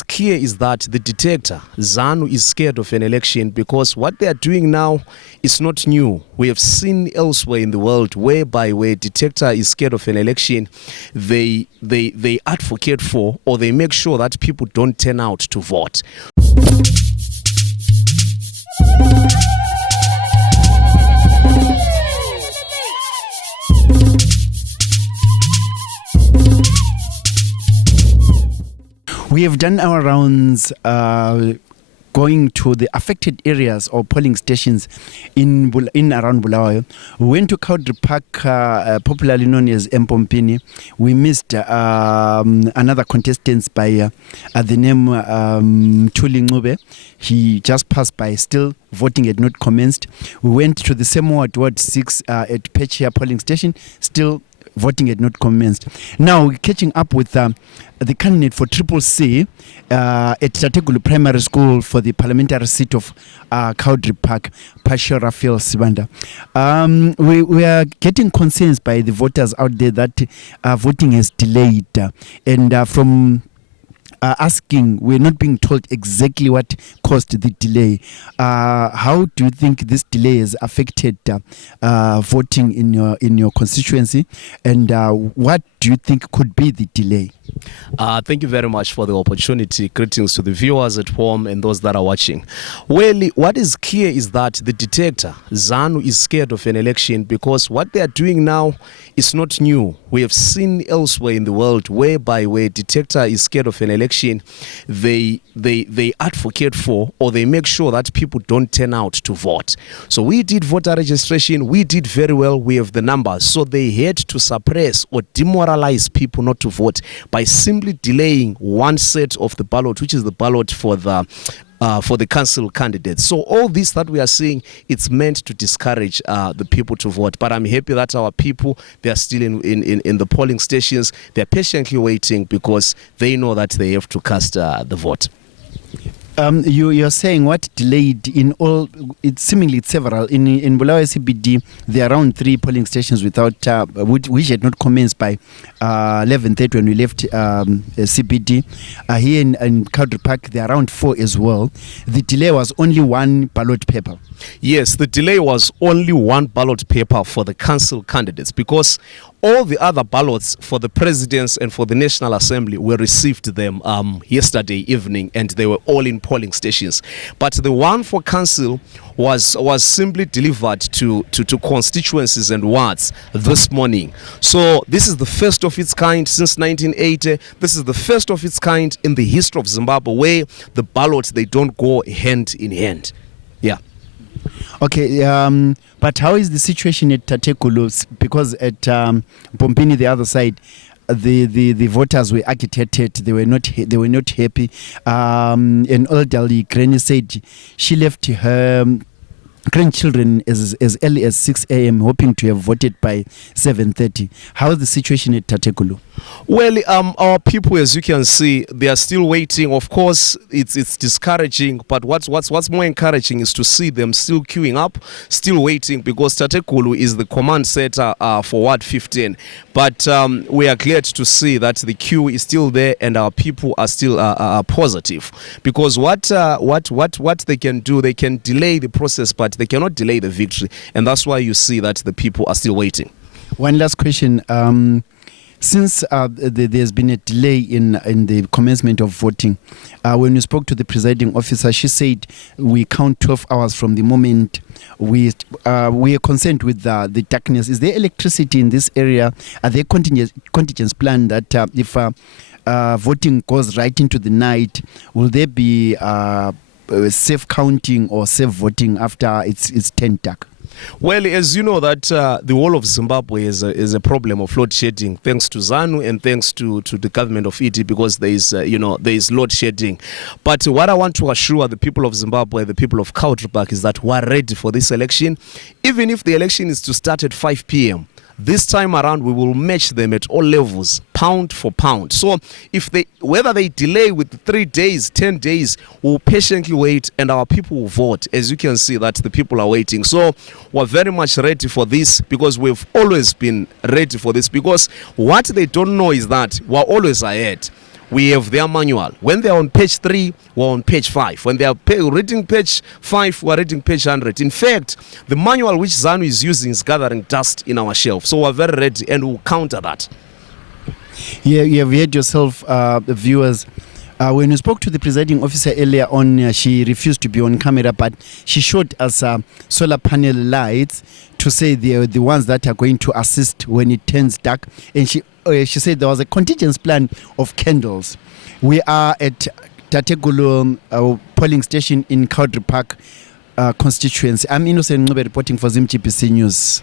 is clear is that the detector, ZANU, is scared of an election because what they are doing now is not new. We have seen elsewhere in the world where detector is scared of an election, they advocate for or they make sure that people don't turn out to vote. We have done our rounds going to the affected areas or polling stations in around Bulawayo. We went to Cowdray Park, popularly known as Mpompini. We missed another contestant by the name Tuli Ngube. He just passed by, still voting had not commenced. We went to the same Ward 6 at Pechia polling station, still voting had not commenced. Now we're catching up with the candidate for CCC at Tategulu Primary School for the parliamentary seat of Cowdray Park, Pasha Raphael Sibanda. We are getting concerns by the voters out there that voting has delayed, and from asking, we're not being told exactly what caused the delay. How do you think this delay has affected voting in your constituency, and what do you think could be the delay? Thank you very much for the opportunity. Greetings to the viewers at home and those that are watching. Well, what is clear is that the detector, ZANU, is scared of an election because what they are doing now is not new. We have seen elsewhere in the world where detector is scared of an election, they advocate for or they make sure that people don't turn out to vote. So we did voter registration, we did very well, we have the numbers. So they had to suppress or demoralize people not to vote by simply delaying one set of the ballot, which is the ballot for the council candidates. So all this that we are seeing, it's meant to discourage the people to vote. But I'm happy that our people, they are still in the polling stations. They're patiently waiting because they know that they have to cast the vote. You're saying what delayed in all? It's seemingly several. In Bulawayo CBD, there are around 3 polling stations without which had not commenced by 11:30 when we left CBD. Here in Cowdray Park, there are around 4 as well. The delay was only 1 ballot paper. Yes, the delay was only 1 ballot paper for the council candidates because all the other ballots for the presidents and for the National Assembly were received them yesterday evening, and they were all in polling stations. But the one for council was simply delivered to constituencies and wards this morning. So this is the first of its kind since 1980. This is the first of its kind in the history of Zimbabwe where the ballots, they don't go hand in hand. Yeah. Okay, but how is the situation at Tategulu? Because at Pompini, the other side, the voters were agitated. They were not happy. An elderly granny said she left her grandchildren as early as 6 a.m. hoping to have voted by 7:30. How is the situation at Tategulu? Well, our people, as you can see, they are still waiting. Of course, it's discouraging, but what's more encouraging is to see them still queuing up, still waiting, because Tategulu is the command center for Ward 15. But we are glad to see that the queue is still there and our people are still positive, because what they can do, they can delay the process, but they cannot delay the victory, and that's why you see that the people are still waiting. One last question. Since there's been a delay in the commencement of voting, when we spoke to the presiding officer, she said we count 12 hours from the moment we are concerned with the darkness. Is there electricity in this area? Are there contingents planned that if voting goes right into the night, will there be safe counting or safe voting after it's turned dark? Well, as you know that the whole of Zimbabwe is a problem of load shedding, thanks to ZANU and thanks to the government of ED, because there is load shedding. But what I want to assure the people of Zimbabwe, the people of Cowdray Park, is that we are ready for this election. Even if the election is to start at 5 p.m., this time around we will match them at all levels, pound for pound. So whether they delay with 3 days, 10 days, we'll patiently wait and our people will vote. As you can see that the people are waiting. So we're very much ready for this, because we've always been ready for this, because what they don't know is that we're always ahead. we have their manual. When they are on page 3, we're on page 5. When they are reading page 5, we're reading page 100. In fact, the manual which ZANU is using is gathering dust in our shelf. So we're very ready and we'll counter that. Yeah, you have heard yourself, viewers. When you spoke to the presiding officer earlier on, she refused to be on camera, but she showed us solar panel lights to say they're the ones that are going to assist when it turns dark. And she said there was a contingency plan of candles. We are at Tategulu polling station in Cowdray Park Constituency. I'm Innocent Ngube reporting for Zim GBC News.